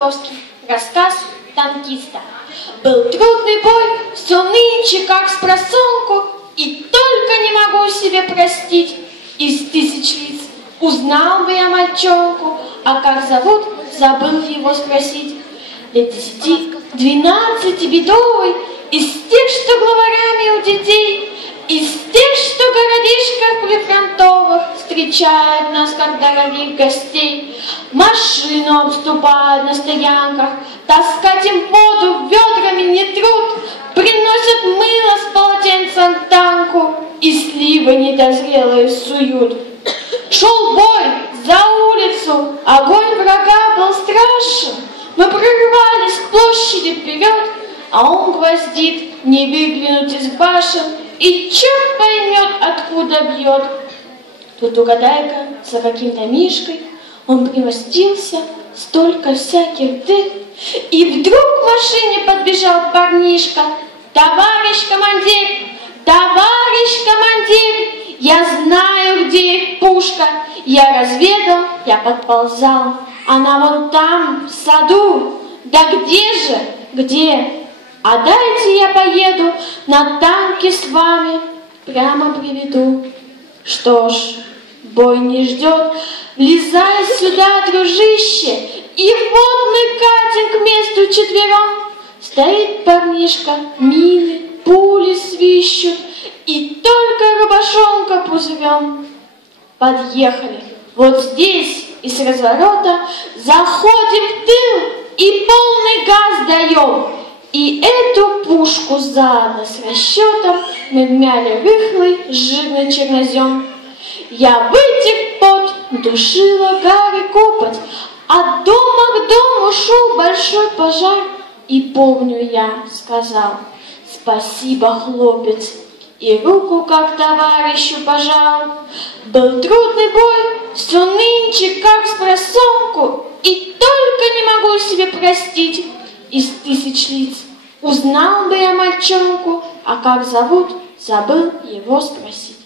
Рассказ танкиста. Был трудный бой, все нынче как спросонку, и только не могу себе простить. Из тысяч лиц узнал бы я мальчонку, а как зовут, забыл его спросить. Лет 10-12 бедовый, из тех, что главарями у детей, из тех, что в городишках прифронтовых встречают нас, как дорогих гостей. Машину обступают на стоянках, таскать им воду ведрами не труд, приносят мыло с полотенцем к танку и сливы недозрелые суют. Шел бой за улицу, огонь врага был страшен. Мы прорывались к площади вперед, а он гвоздит не выглянуть из башен, и черт поймет, откуда бьет. Тут угадай-ка, за каким-то мишкой он примостился, столько всяких дыр, и вдруг к машине подбежал парнишка. Товарищ командир, я знаю, где их пушка. Я разведал, я подползал, она вон там, в саду. Да где же, где? А дайте я поеду на танке с вами, прямо приведу. Что ж, бой не ждет, влезай сюда, дружище, и вот мы катим к месту четвером. Стоит парнишка, милый, пули свищут, и только рубашонка пузырем. Подъехали, вот здесь из разворота заходим в тыл и полный газ даем. И эту пушку заодно с расчетом мы вмяли рыхлый, жирный чернозем. Я вытек пот, душила гарь и копоть, от дома к дому шел большой пожар. И помню, я сказал: спасибо, хлопец, и руку как товарищу пожал. Был трудный бой, все нынче как спросонку, и только не могу себе простить. Из тысяч лиц узнал бы я мальчонку, а как зовут, забыл его спросить.